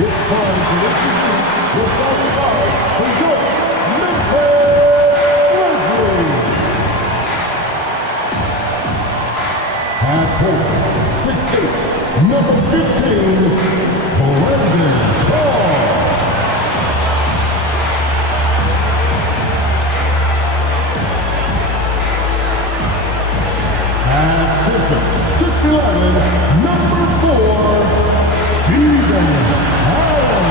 It's time to introduce the starting five for your Memphis Grizzlies. At court, 6'8", number 15, Brandon Carr. At center, 6'11", number 4, Steven Allen.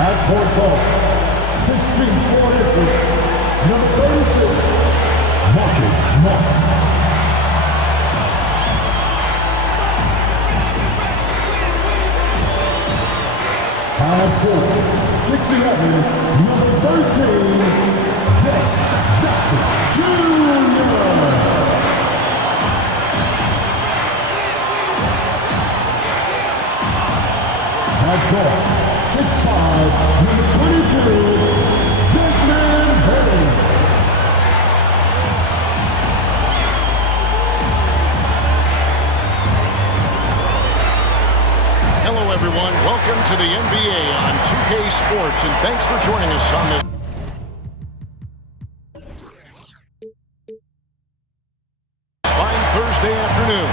At point guard, 6 feet 4 inches, number 36, Marcus Smart. At forward, 6'11", number 13, Jake Jackson Jr. At guard, 6'5", number 22, Desmond Bane. Hello, everyone. Welcome to the NBA on 2K Sports, and thanks for joining us on this fine Thursday afternoon.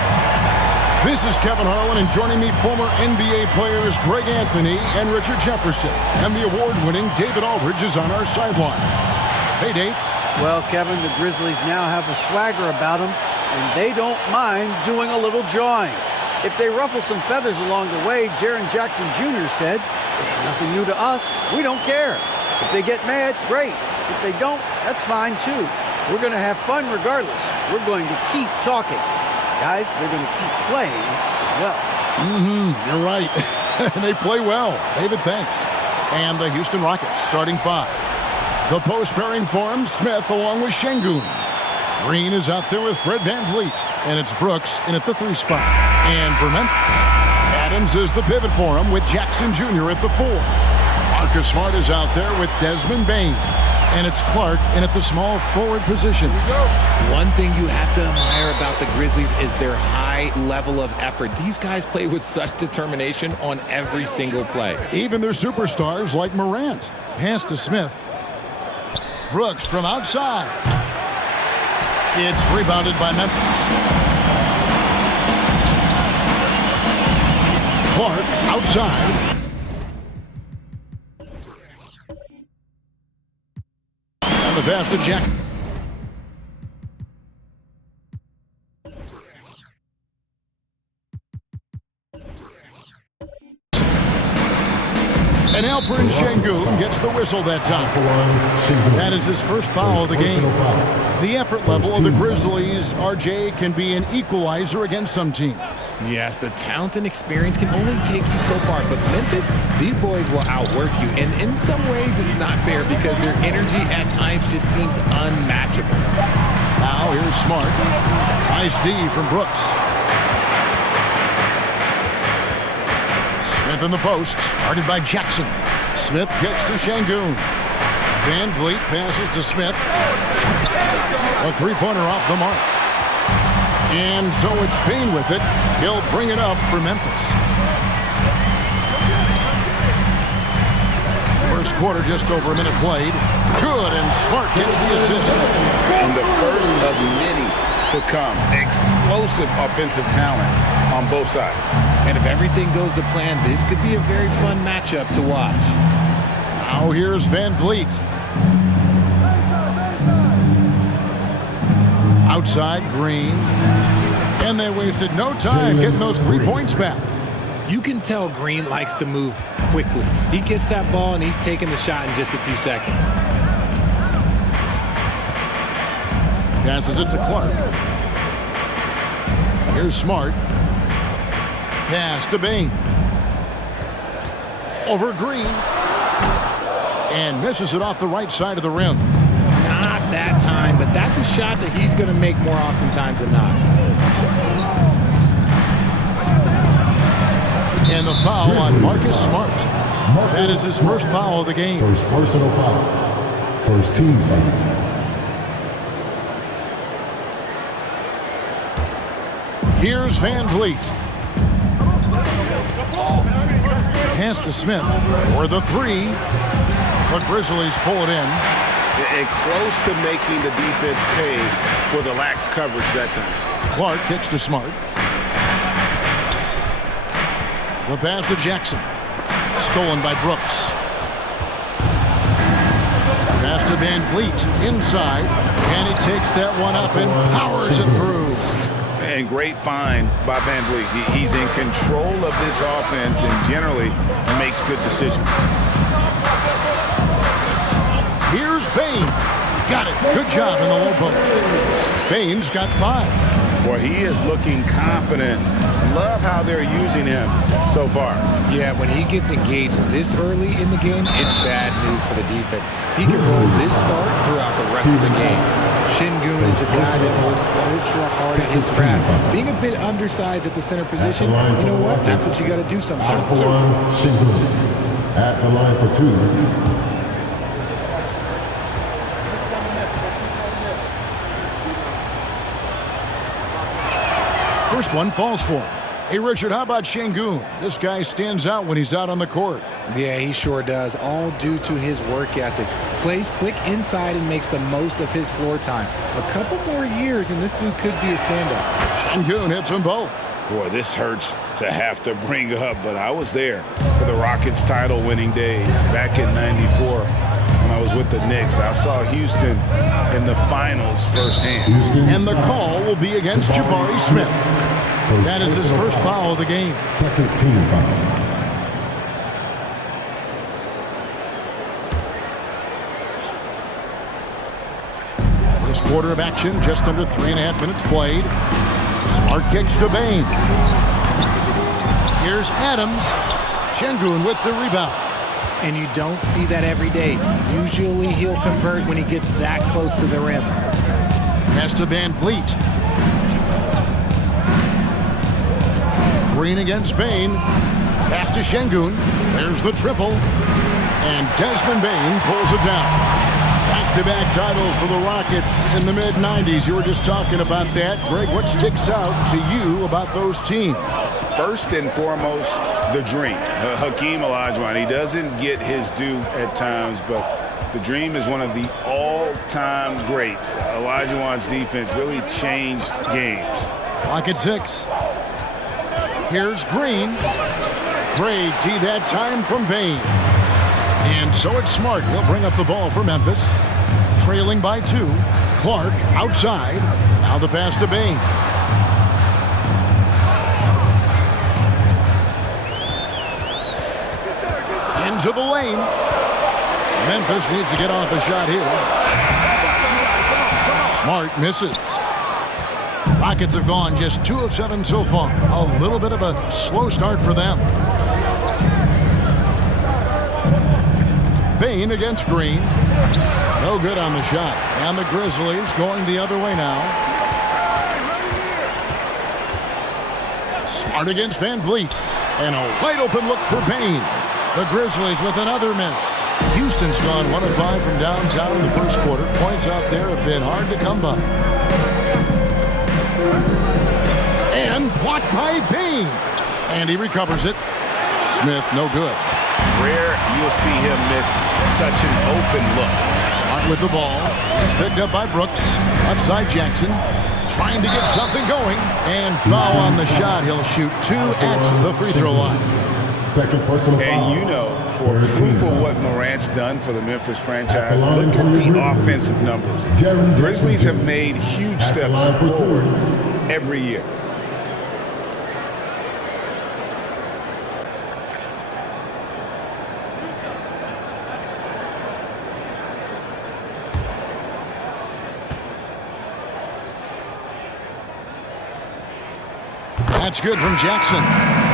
This is Kevin Harlan, and joining me, former NBA players Greg Anthony and Richard Jefferson, and the award-winning David Aldridge is on our sideline. Hey, Dave. Well, Kevin, the Grizzlies now have a swagger about them, and they don't mind doing a little jawing. If they ruffle some feathers along the way, Jaren Jackson Jr. said, "It's nothing new to us. We don't care. If they get mad, great. If they don't, that's fine too. We're going to have fun regardless. We're going to keep talking. Guys, they're going to keep playing as well." You're right. They play well. David, thanks. And the Houston Rockets starting five. The post pairing forms Smith along with Şengün. Green is out there with Fred VanVleet, and it's Brooks in at the 3 spot. And for Memphis, Adams is the pivot for him with Jackson Jr. at the 4. Marcus Smart is out there with Desmond Bane, and it's Clark in at the small forward position. One thing you have to admire about the Grizzlies is their high level of effort. These guys play with such determination on every single play. Even their superstars like Morant. Pass to Smith. Brooks from outside. It's rebounded by Memphis. Clark outside. And the pass to Jack. And Alperen Şengün gets the whistle that time. That is his first foul of the game. The effort level of the Grizzlies, RJ, can be an equalizer against some teams. Yes, the talent and experience can only take you so far, but Memphis, these boys will outwork you. And in some ways, it's not fair because their energy at times just seems unmatchable. Now here's Smart. Nice D from Brooks. Smith in the post, guarded by Jackson. Smith kicks to Şengün. VanVleet passes to Smith. A three-pointer off the mark. And so it's Bane with it. He'll bring it up for Memphis. First quarter, just over a minute played. Good, and Smart gets the assist. And the first of many to come. Explosive offensive talent on both sides. And if everything goes to plan, this could be a very fun matchup to watch. Now here's VanVleet. Outside, Green. And they wasted no time getting those 3 points back. You can tell Green likes to move quickly. He gets that ball and he's taking the shot in just a few seconds. Passes it to Clark. Here's Smart. Pass to Bane. Over Green. And misses it off the right side of the rim. Not that time, but that's a shot that he's going to make more oftentimes than not. And the foul on Marcus Smart. That is his first foul of the game. First personal foul. First team foul. Here's Van Vliet. Pass to Smith for the three. The Grizzlies pull it in. And close to making the defense pay for the lax coverage that time. Clark kicks to Smart. The pass to Jackson. Stolen by Brooks. Pass to Van Vliet inside. And he takes that one up and powers it through. And great find by Van Vliet. He's in control of this offense and generally makes good decisions. Here's Bane. Got it. Good job in the low post. Bane's got 5. Boy, he is looking confident. Love how they're using him so far. Yeah, when he gets engaged this early in the game, it's bad news for the defense. He can roll this start throughout the rest of the game. Shingun is a guy that works ultra hard at his craft. Being a bit undersized at the center position, you know what? That's what you got to do sometimes. Shingun at the line for 2. First one falls for him. Hey, Richard, how about Shingun? This guy stands out when he's out on the court. Yeah, he sure does, all due to his work ethic. Plays quick inside and makes the most of his floor time. A couple more years and this dude could be a standout. Shingun hits them both. Boy, this hurts to have to bring up, but I was there for the Rockets title-winning days back in '94 when I was with the Knicks. I saw Houston in the finals firsthand. And the call will be against Jabari Smith. That is his first foul of the game. Second team foul. First quarter of action, just under 3.5 minutes played. Smart kicks to Bane. Here's Adams. Shingun with the rebound. And you don't see that every day. Usually he'll convert when he gets that close to the rim. Pass to Van Vliet. Green against Bane. Pass to Shingun. There's the triple. And Desmond Bane pulls it down. Back-to-back titles for the Rockets in the mid-'90s. You were just talking about that. Greg, what sticks out to you about those teams? First and foremost, the dream. Hakeem Olajuwon, he doesn't get his due at times, but the dream is one of the all-time greats. Olajuwon's defense really changed games. Clock at 6. Here's Green. Craig G that time from Bane. And so it's Smart. He'll bring up the ball for Memphis. Trailing by 2. Clark outside. Now the pass to Bane. Into the lane. Memphis needs to get off a shot here. Smart misses. Rockets have gone just 2 of 7 so far. A little bit of a slow start for them. Bane against Green. No good on the shot. And the Grizzlies going the other way now. Smart against Van Vliet. And a wide open look for Bane. The Grizzlies with another miss. Houston's gone 1 of 5 from downtown in the first quarter. Points out there have been hard to come by. And blocked by Bane. And he recovers it. Smith, no good. Rare you'll see him miss such an open look. Smart with the ball. He's picked up by Brooks. Offside Jackson. Trying to get something going. And foul on the shot. He'll shoot 2 at the free throw line. Second personal foul. And you know, for proof of what Morant's done for the Memphis franchise, look at the offensive numbers. Grizzlies have made huge steps forward every year. That's good from Jackson.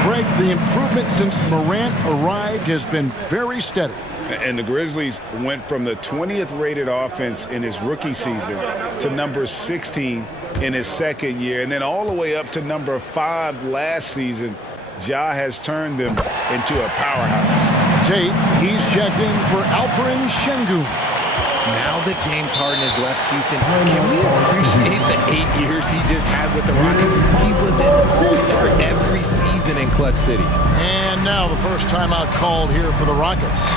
Greg, the improvement since Morant arrived has been very steady. And the Grizzlies went from the 20th rated offense in his rookie season to number 16 in his second year, and then all the way up to number 5 last season. Ja has turned them into a powerhouse. Tate, he's checked in for Alperen Şengün. Now that James Harden has left Houston, can we appreciate the 8 years burst he just had with the Rockets, he was an all-star every season in Clutch City. And now the first timeout called here for the Rockets.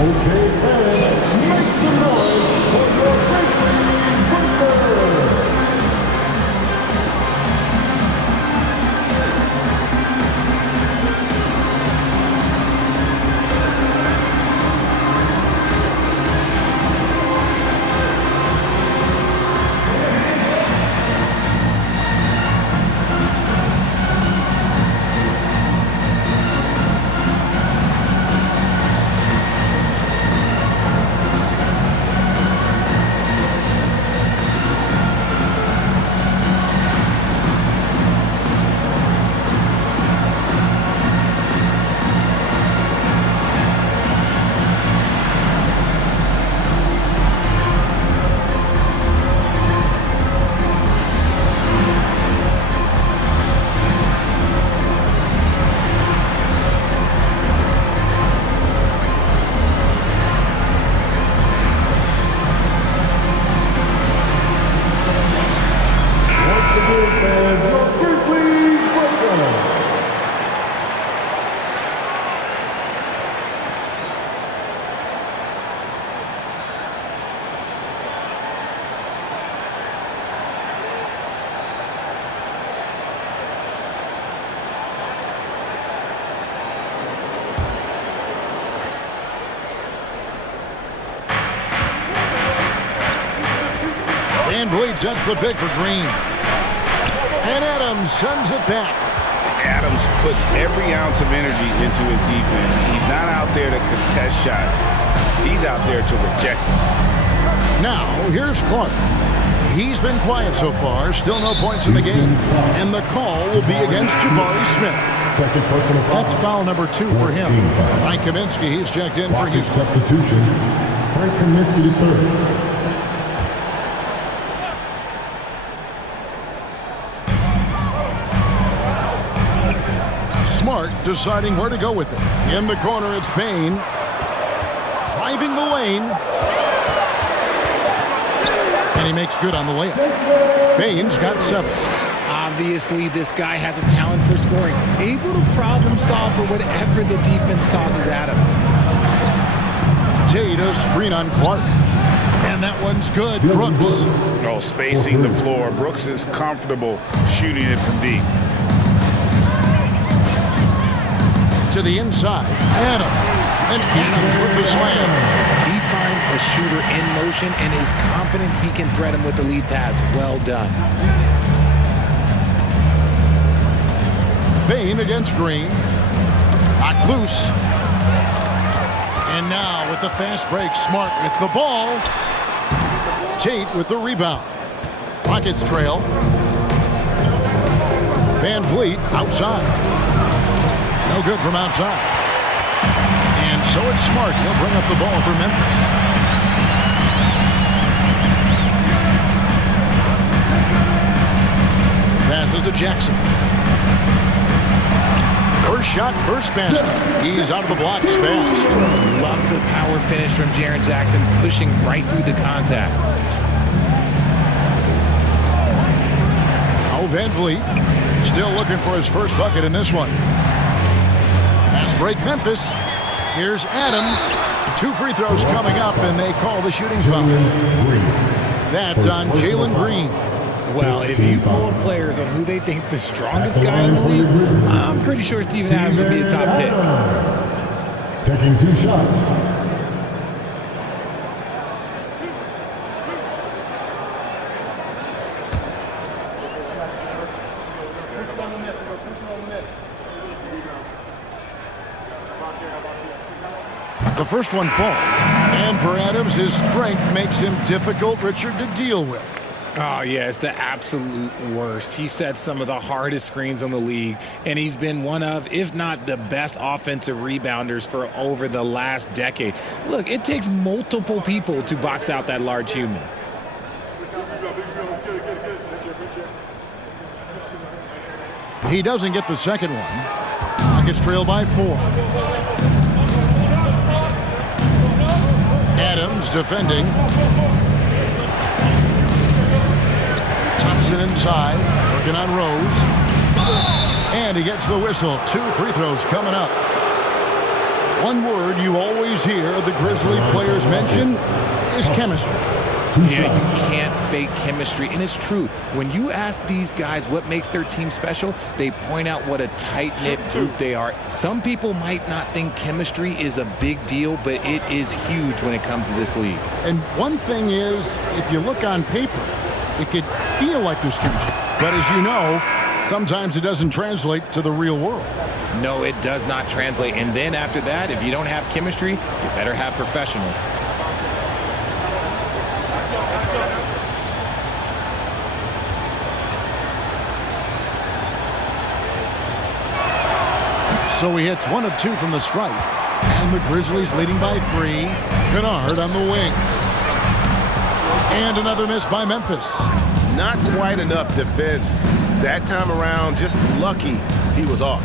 Okay, fans, make some noise for your Grizzlies Breakers. Van Vliet sets the pick for Green. And Adams sends it back. Adams puts every ounce of energy into his defense. He's not out there to contest shots. He's out there to reject them. Now, here's Clark. He's been quiet so far. Still no points in the game. And the call will be against Jabari Smith. Second personal foul. That's foul number 2 for him. Frank Kaminsky, he's checked in for Rockets Houston. substitution. Frank Kaminsky to third. Smart deciding where to go with it. In the corner, it's Bane. Driving the lane. And he makes good on the layup. Bane's got 7. Obviously, this guy has a talent for scoring, able to problem solve for whatever the defense tosses at him. Tate a screen on Clark. And that one's good. Brooks. Oh, spacing the floor. Brooks is comfortable shooting it from deep. To the inside. Adams. And Adams with the slam. He finds a shooter in motion and is confident he can thread him with the lead pass. Well done. Bane against Green. Knocked loose. And now with the fast break, Smart with the ball. Tate with the rebound. Rockets trail. Van Vliet outside. No good from outside. And so it's Smart. He'll bring up the ball for Memphis. Passes to Jackson. First shot, first basket. He's out of the blocks fast. Love the power finish from Jaren Jackson, pushing right through the contact. Oh, Van Vliet still looking for his first bucket in this one. Fast break Memphis. Here's Adams. 2 free throws coming up, and they call the shooting foul. That's on Jalen Green. Well, if you poll players on who they think the strongest guy in the league, I'm pretty sure Steven Adams would be a top pick. Taking 2 shots. The first one falls. And for Adams, his strength makes him difficult, Richard, to deal with. Oh, yeah, it's the absolute worst. He set some of the hardest screens on the league, and he's been one of, if not the best offensive rebounders for over the last decade. Look, it takes multiple people to box out that large human. He doesn't get the second one. Rockets trail by 4. Adams Rose defending. Thompson inside, working on Rose. And he gets the whistle. 2 free throws coming up. One word you always hear the Grizzly players mention is chemistry. Yeah, you can't fake chemistry, and it's true. When you ask these guys what makes their team special, they point out what a tight-knit group they are. Some people might not think chemistry is a big deal, but it is huge when it comes to this league. And one thing is, if you look on paper, it could feel like there's chemistry. But as you know, sometimes it doesn't translate to the real world. No, it does not translate. And then after that, if you don't have chemistry, you better have professionals. So he hits 1 of 2 from the stripe. And the Grizzlies leading by 3. Kennard on the wing. And another miss by Memphis. Not quite enough defense. That time around, just lucky he was off.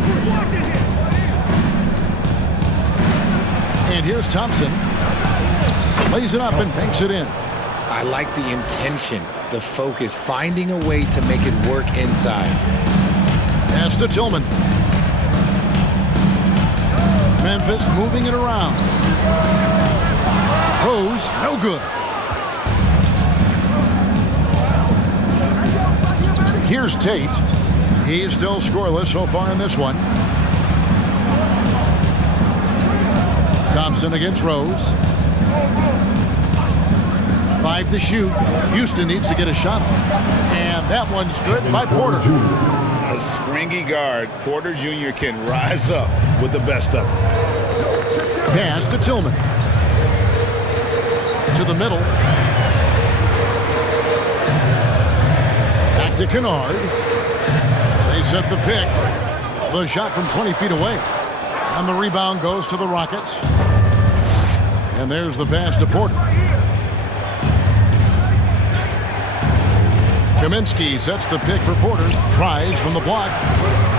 And here's Thompson. Lays it up and banks it in. I like the intention, the focus, finding a way to make it work inside. Pass to Tillman. Memphis moving it around. Rose, no good. Here's Tate. He's still scoreless so far in this one. Thompson against Rose. 5 to shoot. Houston needs to get a shot off. And that one's good by Porter. A springy guard, Porter Jr. can rise up with the best of them. Pass to Tillman. To the middle. Back to Kennard. They set the pick. The shot from 20 feet away. And the rebound goes to the Rockets. And there's the pass to Porter. Kaminsky sets the pick for Porter. Tries from the block.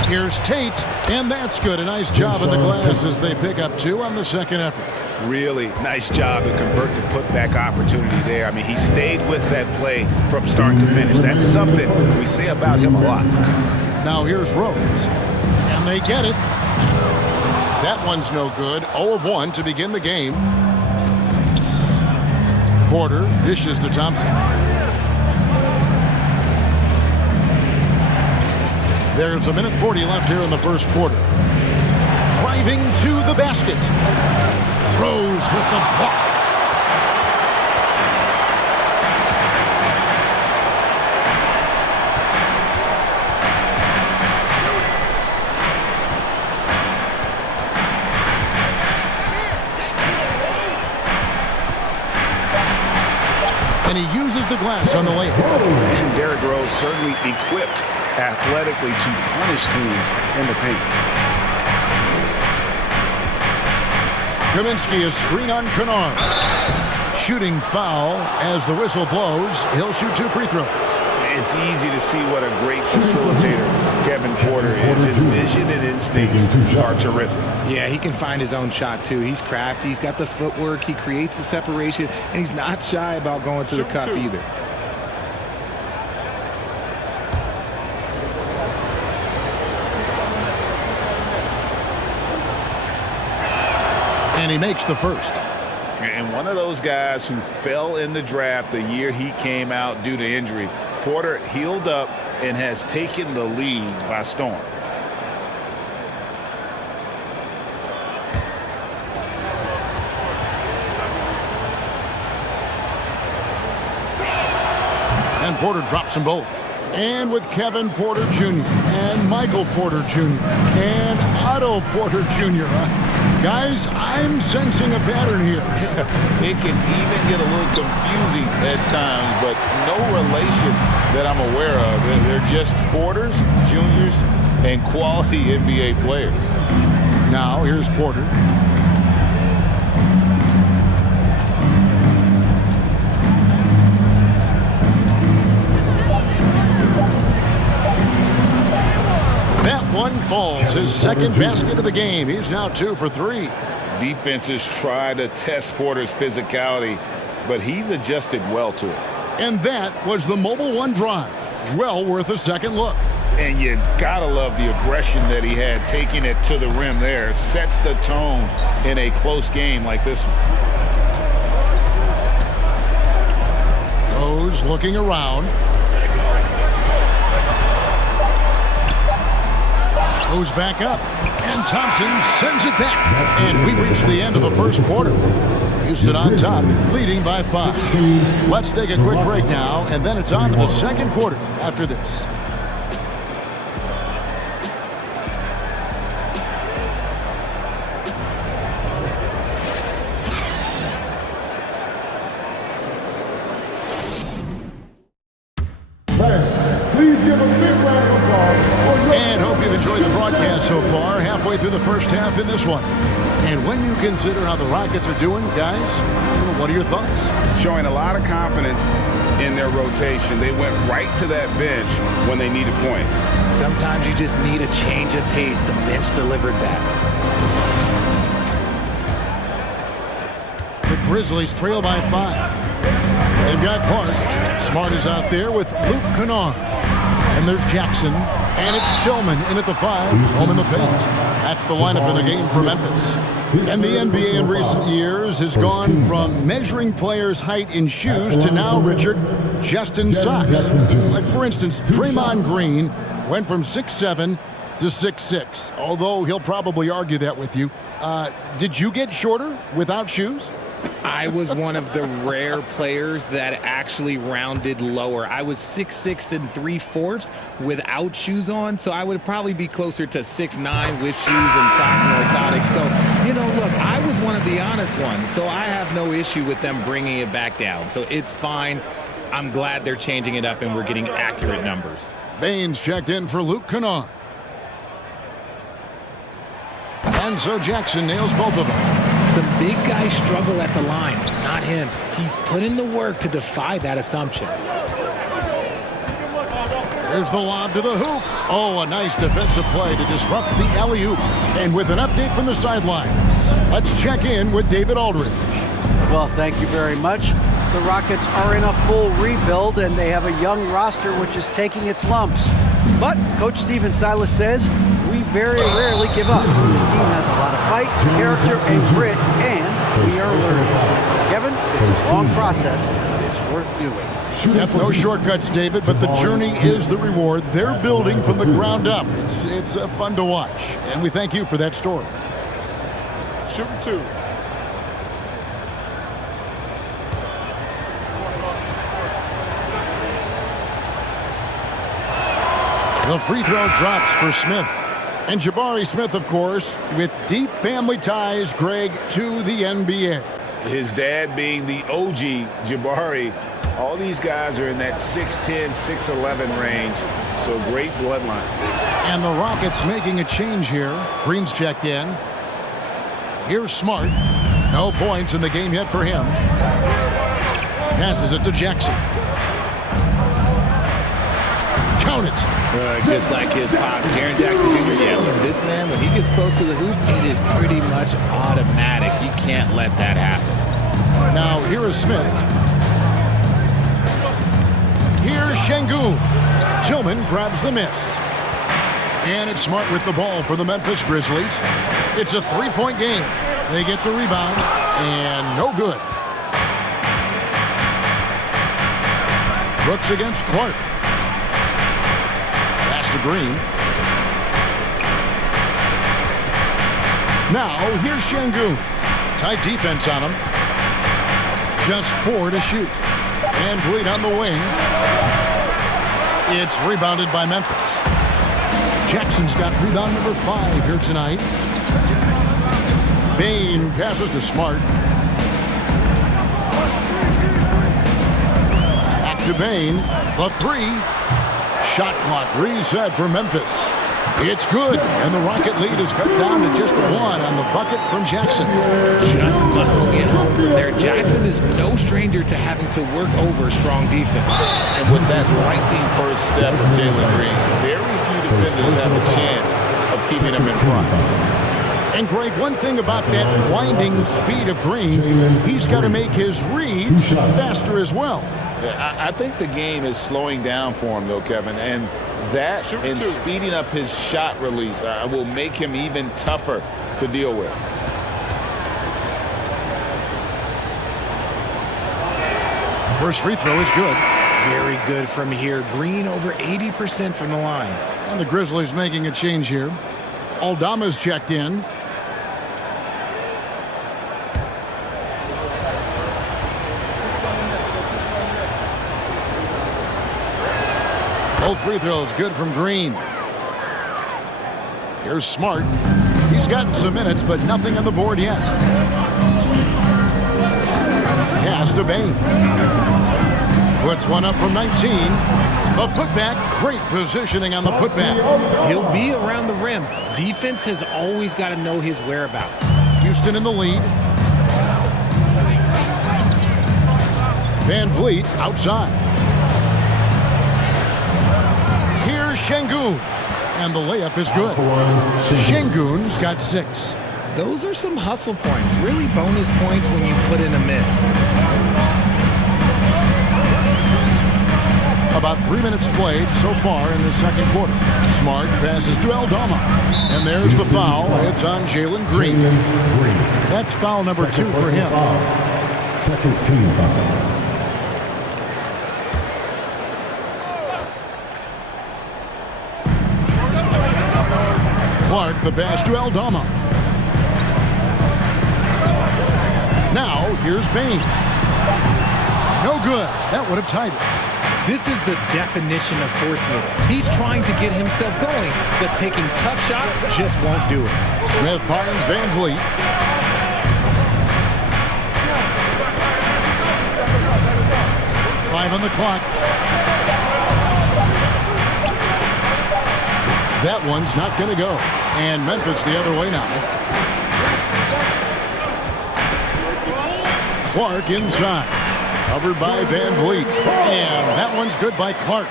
Here's Tate. And that's good. A nice job in the glass as they pick up 2 on the second effort. Really nice job to convert the putback opportunity there. I mean, he stayed with that play from start to finish. That's something we say about him a lot. Now here's Rose. And they get it. That one's no good. 0 of 1 to begin the game. Porter dishes to Thompson. There's 1:40 left here in the first quarter. Driving to the basket. Rose with the block. And he uses the glass on the layup. And Derrick Rose certainly equipped athletically to punish teams in the paint. Kaminsky is screen on Kennard. Shooting foul as the whistle blows. He'll shoot 2 free throws. It's easy to see what a great facilitator Kevin Porter is. His vision and instincts are terrific. Yeah, he can find his own shot, too. He's crafty. He's got the footwork. He creates the separation, and he's not shy about going to the cup either. And he makes the first. And one of those guys who fell in the draft the year he came out due to injury. Porter healed up and has taken the league by storm. And Porter drops them both. And with Kevin Porter Jr. and Michael Porter Jr. and Otto Porter Jr. Guys, I'm sensing a pattern here. It can even get a little confusing at times, but no relation that I'm aware of. They're just Porters, juniors, and quality NBA players. Now, here's Porter. That one falls. His second basket of the game. He's now 2 for 3. Defenses try to test Porter's physicality but he's adjusted well to it. And that was the Mobile One drive. Well worth a second look. And you gotta love the aggression that he had, taking it to the rim there. Sets the tone in a close game like this one. Rose looking around. Goes back up. And Thompson sends it back. And we reach the end of the first quarter. Houston on top, leading by 5. Let's take a quick break now, and then it's on to the second quarter after this. Please give a big round of applause for your And hope you've enjoyed the broadcast so far, halfway through the first half in this one. And when you consider how the Rockets are doing, guys, what are your thoughts? Showing a lot of confidence in their rotation. They went right to that bench when they needed points. Sometimes you just need a change of pace. The bench delivered that. The Grizzlies trail by 5. They've got Clark. Smart is out there with Luke Kennard. And there's Jackson. And it's Tillman in at the 5, home in the paint. That's the lineup in the game for Memphis. And the NBA in recent years has gone from measuring players' height in shoes to now, Richard, just in socks. Like, for instance, Draymond Green went from 6'7" to 6'6", although he'll probably argue that with you. Did you get shorter without shoes? I was one of the rare players that actually rounded lower. I was 6'6" and 3/4 without shoes on, so I would probably be closer to 6'9" with shoes and socks and orthotics. So, look, I was one of the honest ones, so I have no issue with them bringing it back down. So it's fine. I'm glad they're changing it up and we're getting accurate numbers. Baines checked in for Luke Kennard. And so Jackson nails both of them. Some big guys struggle at the line, not him. He's put in the work to defy that assumption. There's the lob to the hoop. Oh, a nice defensive play to disrupt the alley-oop. And with an update from the sidelines, let's check in with David Aldridge. Well, thank you very much. The Rockets are in a full rebuild, and they have a young roster which is taking its lumps. But Coach Stephen Silas says, we very rarely give up. This team has a lot of fight, character, and grit, and we are learning. Kevin, it's a long process, but it's worth doing. Yep, no shortcuts, David, but the journey is the reward. They're building from the ground up. It's fun to watch, and we thank you for that story. Shooting 2. The free throw drops for Smith. And Jabari Smith, of course, with deep family ties, Greg, to the NBA. His dad being the OG Jabari. All these guys are in that 6'10", 6'11" range, so great bloodline. And the Rockets making a change here. Green's checked in. Here's Smart. No points in the game yet for him. Passes it to Jackson. Count it. Just like his pop, Jaren Jackson Jr. Yeah, look, this man, when he gets close to the hoop, it is pretty much automatic. You can't let that happen. Now, here is Smith. Here's Şengün. Tillman grabs the miss. And it's Smart with the ball for the Memphis Grizzlies. It's a three-point game. They get the rebound, and no good. Brooks against Clark. Pass to Green. Now, here's Şengün. Tight defense on him. Just 4 to shoot. And Bleed on the wing. It's rebounded by Memphis. Jackson's got rebound number 5 here tonight. Bane passes to Smart. Back to Bane. The 3. Shot clock reset for Memphis. It's good, and the Rocket lead is cut down to just 1 on the bucket from Jackson. Just muscling it home from there. Jackson is no stranger to having to work over strong defense. And with that lightning first step of Jalen Green, very few defenders have a chance of keeping him in front. And Greg, one thing about that blinding speed of Green, he's got to make his reads faster as well. I think the game is slowing down for him, though, Kevin. And that and speeding up his shot release will make him even tougher to deal with. First free throw is good. Very good from here. Green over 80% from the line. And the Grizzlies making a change here. Aldama's checked in. Both free throws good from Green. Here's Smart. He's gotten some minutes, but nothing on the board yet. Pass to Bane. Puts one up from 19. The putback, great positioning on the putback. He'll be around the rim. Defense has always got to know his whereabouts. Houston in the lead. Van Vliet outside. Here's Şengün. And the layup is good. Şengün's got 6. Those are some hustle points. Really bonus points when you put in a miss. About 3 minutes played so far in the second quarter. Smart passes to Aldama. And there's the foul. It's on Jalen Green. That's foul number 2 for him. Second team foul. Clark, the pass to Aldama. Now, here's Bane. No good. That would have tied it. This is the definition of forcing it. He's trying to get himself going, but taking tough shots just won't do it. Smith finds Van Vliet. Five on the clock. That one's not going to go. And Memphis the other way now. Clark inside. Covered by Van Vliet. And that one's good by Clark.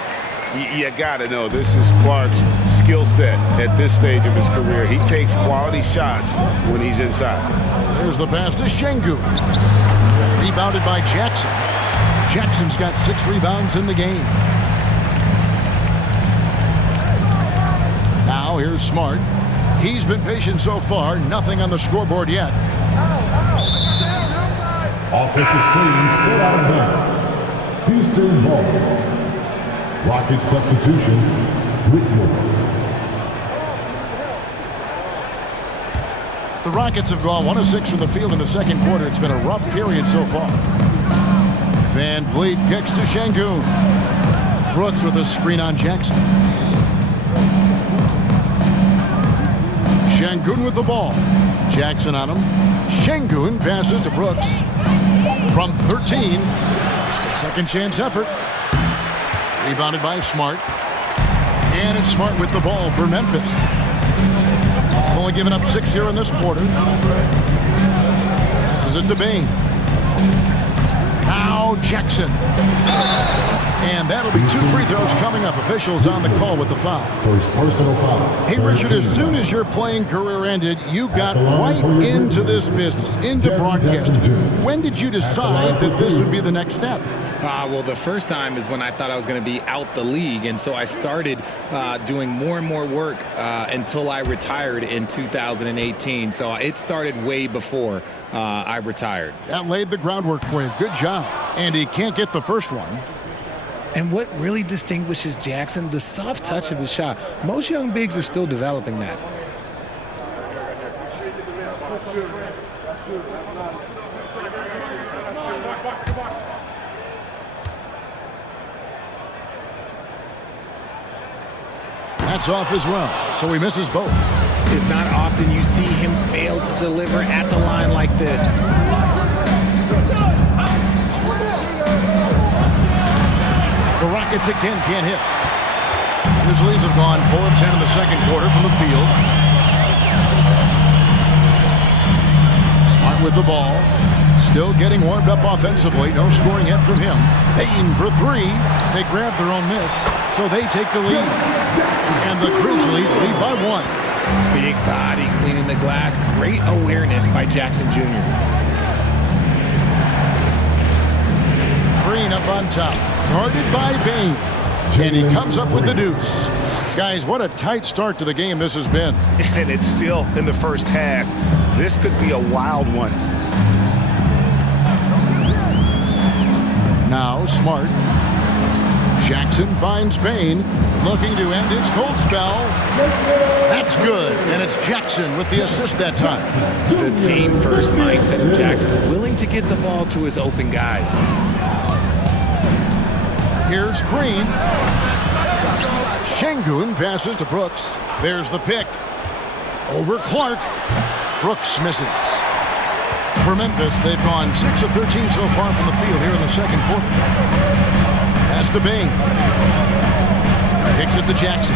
You got to know this is Clark's skill set at this stage of his career. He takes quality shots when he's inside. There's the pass to Şengün. Rebounded by Jackson. Jackson's got 6 rebounds in the game. Now here's Smart. He's been patient so far. Nothing on the scoreboard yet. Offensive screen set out of bounds. Houston ball. Rocket substitution. Whitmore. The Rockets have gone 1 of 6 from the field in the second quarter. It's been a rough period so far. Van Vliet kicks to Şengün. Brooks with a screen on Jackson. Şengün with the ball. Jackson on him. Şengün passes to Brooks. From 13. Second chance effort. Rebounded by Smart. And it's Smart with the ball for Memphis. Only given up 6 here in this quarter. This is it to Bane. Now Jackson. And that'll be 2 free throws coming up. Officials on the call with the foul. First personal foul. Hey, Richard, as soon as your playing career ended, you got right into this business, into broadcasting. When did you decide that this would be the next step? Well, the first time is when I thought I was going to be out the league, and so I started doing more and more work until I retired in 2018. So it started way before I retired. That laid the groundwork for you. Good job. And he can't get the first one. And what really distinguishes Jackson, the soft touch of his shot. Most young bigs are still developing that. That's off as well, so he misses both. It's not often you see him fail to deliver at the line like this. The Rockets again can't hit. Grizzlies have gone 4 of 10 in the second quarter from the field. Smart with the ball. Still getting warmed up offensively. No scoring yet from him. Payne for 3. They grab their own miss, so they take the lead. And the Grizzlies lead by 1. Big body cleaning the glass. Great awareness by Jackson Jr. Green up on top. Guarded by Bane. And he comes up with the deuce. Guys, what a tight start to the game this has been. And it's still in the first half. This could be a wild one. Now Smart. Jackson finds Bane, looking to end his cold spell. That's good, and it's Jackson with the assist that time. The team-first mindset of Jackson, willing to get the ball to his open guys. Here's Green. Şengün passes to Brooks. There's the pick. Over Clark. Brooks misses. For Memphis, they've gone 6 of 13 so far from the field here in the second quarter. Pass to Bane. Kicks it to Jackson.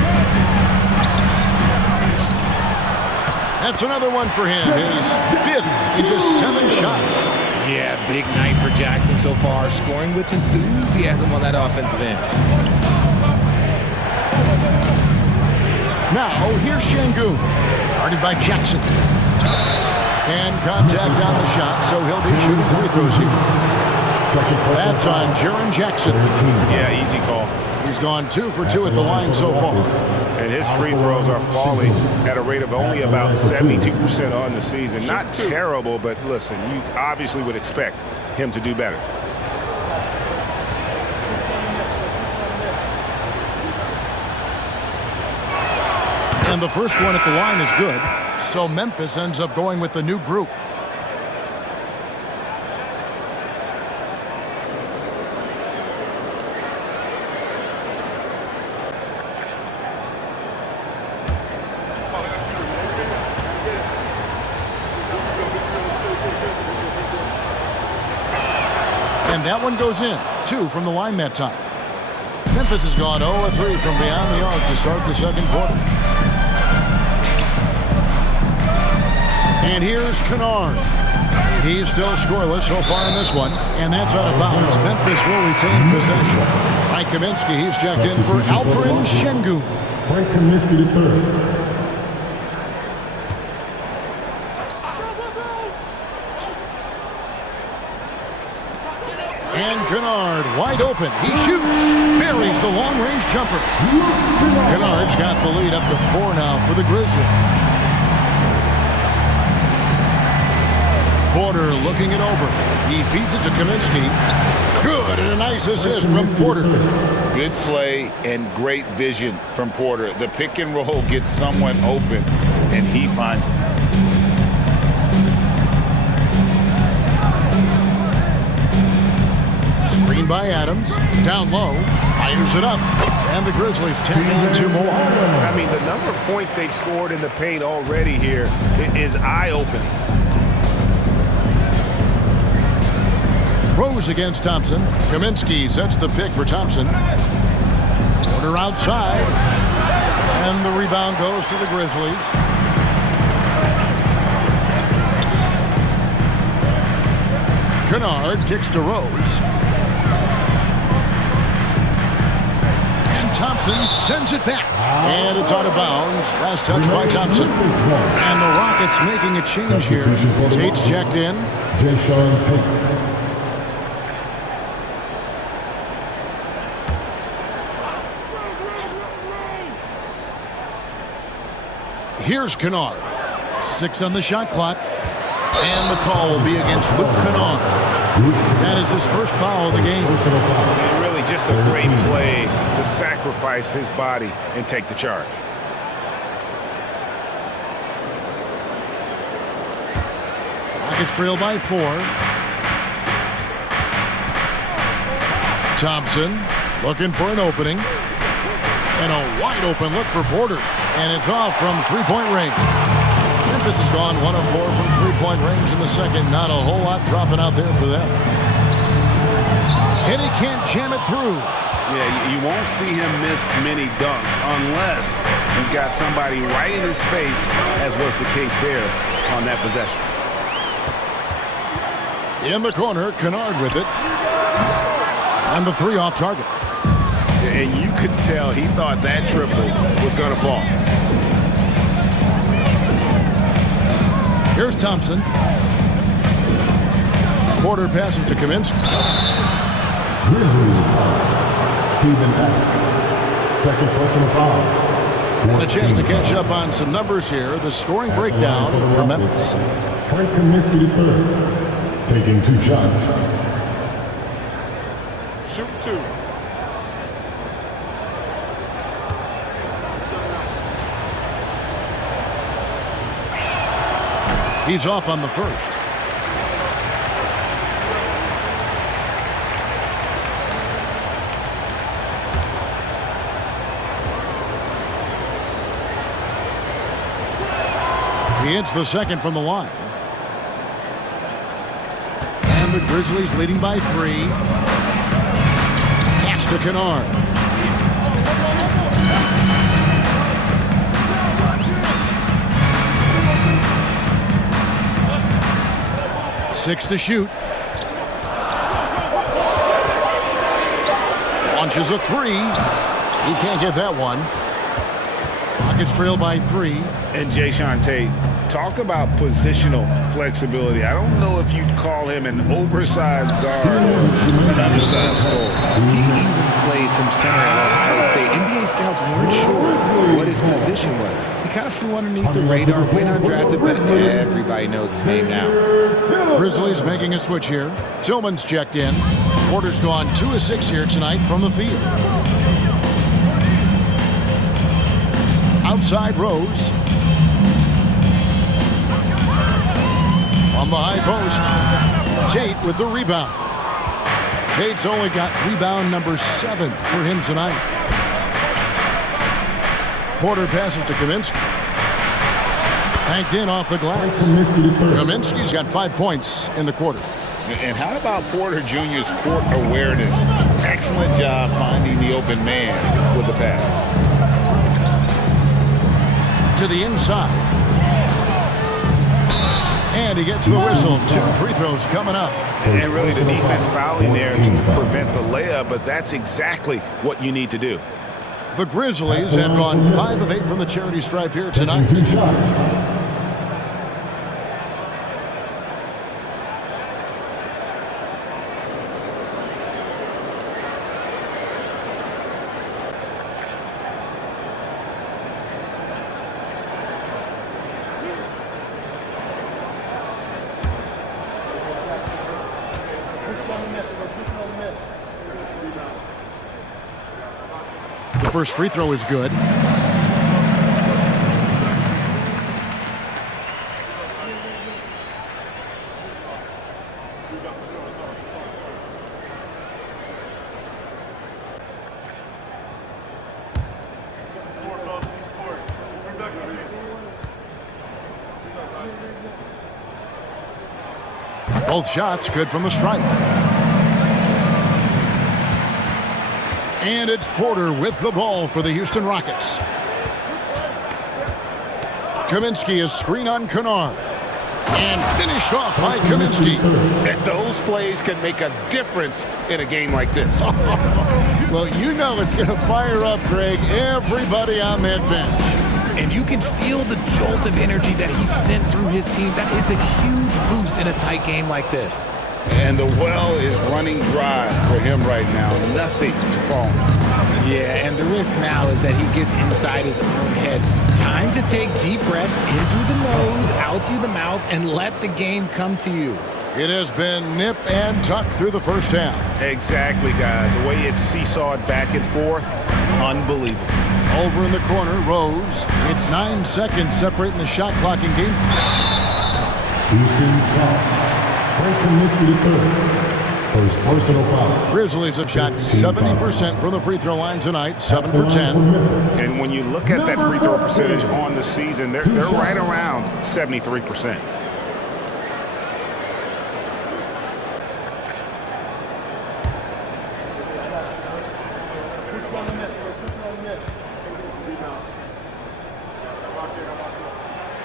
That's another one for him. His 5th in just 7 shots. Yeah, big night for Jackson so far, scoring with enthusiasm on that offensive end. Now, here's Şengün. Guarded by Jackson. And contact on the shot, so he'll be shooting free throws here. That's on Jaren Jackson. Yeah, easy call. He's gone 2 for 2 at the line so far. And his free throws are falling at a rate of only about 72% on the season. Not terrible, but listen, you obviously would expect him to do better. And the first one at the line is good, so Memphis ends up going with the new group. And that one goes in. 2 from the line that time. Memphis has gone 0-3 from beyond the arc to start the second quarter. And here's Kennard. He's still scoreless so far in this one, and that's out of bounds. Memphis will retain possession. Mike Kaminsky, he's checked in for Alperen Şengün. Frank Kaminsky III. And Kennard wide open. He shoots. Buries the long-range jumper. Kennard's got the lead up to 4 now for the Grizzlies. Porter looking it over. He feeds it to Kaminsky. Good, and a nice assist from Porter. Good play and great vision from Porter. The pick and roll gets someone open, and he finds it. Screen by Adams. Down low. Fires it up. And the Grizzlies tack on 2 more. I mean, the number of points they've scored in the paint already here is eye-opening. Rose against Thompson. Kaminsky sets the pick for Thompson. Porter outside. And the rebound goes to the Grizzlies. Kennard kicks to Rose. And Thompson sends it back. And it's out of bounds. Last touch by Thompson. And the Rockets making a change here. Tate's checked in. Jayshawn Tate. Here's Kennard. 6 on the shot clock. And the call will be against Luke Kennard. That is his first foul of the game. And really just a great play to sacrifice his body and take the charge. Rockets trail by 4. Thompson looking for an opening. And a wide open look for Porter. And it's off from 3-point range. Memphis has gone 1 of 4 from 3-point range in the second. Not a whole lot dropping out there for them. And he can't jam it through. Yeah, you won't see him miss many dunks unless you've got somebody right in his face, as was the case there on that possession. In the corner, Kennard with it. And the 3 off target. And you could tell he thought that triple was going to fall. Here's Thompson. Porter passes to Kaminsky. Grizzlies foul. Stephen Adams. Second personal foul. And a chance to catch up on some numbers here. The scoring breakdown for Memphis. Frank Kaminsky III, taking 2 shots. Shoot 2. He's off on the first. He hits the second from the line. And the Grizzlies leading by 3. Pass to Kennard. Six to shoot. Launches a 3. He can't get that one. Rockets trail by 3. And Jayshawn Tate, talk about positional flexibility. I don't know if you'd call him an oversized guard or an undersized forward. He even played some center at Ohio State. NBA scouts weren't sure what his position was. He kind of flew underneath the radar, went undrafted, but everybody knows his name now. Grizzlies making a switch here. Tillman's checked in. Porter's gone 2 of 6 here tonight from the field. Outside Rose. From the high post. Tate with the rebound. Tate's only got rebound number 7 for him tonight. Porter passes to Kaminsky. Banked in off the glass. Kaminsky's got 5 points in the quarter. And how about Porter Jr.'s court awareness? Excellent job finding the open man with the pass. To the inside. And he gets the whistle. 2 free throws coming up. And really the defense fouling there to prevent the layup, but that's exactly what you need to do. The Grizzlies have gone 5 of 8 from the charity stripe here tonight. 2 shots. The first free throw is good. Both shots good from the stripe. And it's Porter with the ball for the Houston Rockets. Kaminsky is screen on Kennard. And finished off by Kaminsky. And those plays can make a difference in a game like this. Well, you know it's going to fire up, Greg, everybody on that bench. And you can feel the jolt of energy that he sent through his team. That is a huge boost in a tight game like this. And the well is running dry for him right now. Nothing to fall. Yeah, and the risk now is that he gets inside his own head. Time to take deep breaths in through the nose, out through the mouth, and let the game come to you. It has been nip and tuck through the first half. Exactly, guys. The way it's seesawed back and forth, unbelievable. Over in the corner, Rose. It's 9 seconds separating the shot clock in game. Houston's foul. Frank Kaminsky III, first personal foul. Grizzlies have shot 70% from the free throw line tonight, 7 for 10. And when you look at that free throw percentage on the season, they're right around 73%.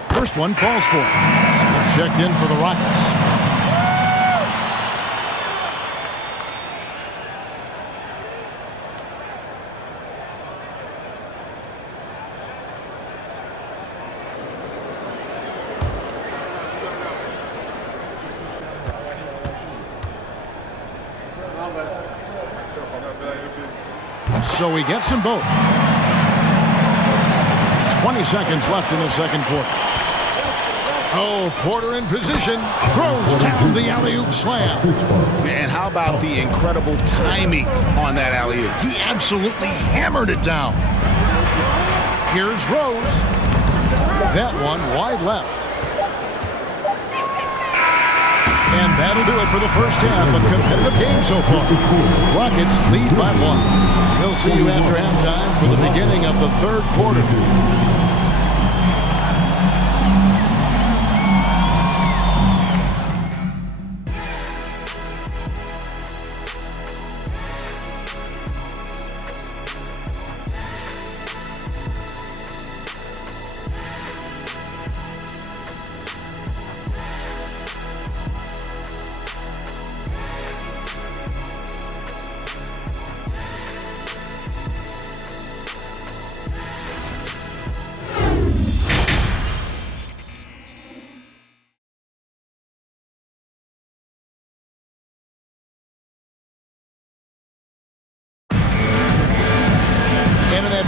First one falls for him. Smith checked in for the Rockets. So he gets them both. 20 seconds left in the second quarter. Oh, Porter in position. Throws down the alley-oop slam. Man, how about the incredible timing on that alley-oop? He absolutely hammered it down. Here's Rose. That one wide left. And that'll do it for the first half. A competitive game so far. Rockets lead by 1. We'll see you after halftime for the beginning of the third quarter.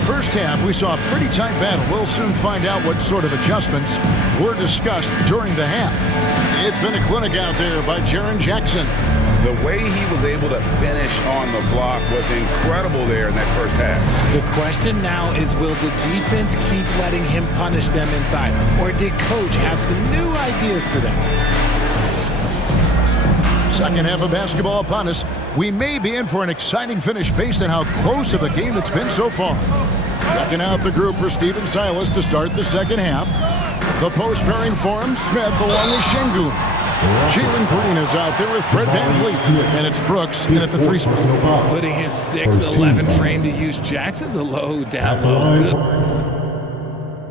First half, we saw a pretty tight battle. We'll soon find out what sort of adjustments were discussed during the half. It's been a clinic out there by Jaren Jackson. The way he was able to finish on the block was incredible there in that first half. The question now is, will the defense keep letting him punish them inside? Or did Coach have some new ideas for them? Second half of basketball upon us. We may be in for an exciting finish based on how close of a game it's been so far. Checking out the group for Stephen Silas to start the second half. The post pairing for him, Smith along with Şengün. Jalen Green is out there with Fred VanVleet. And it's Brooks in at the 3 spot. Putting his 6'11" frame to use. Jackson's a low, down low. Good.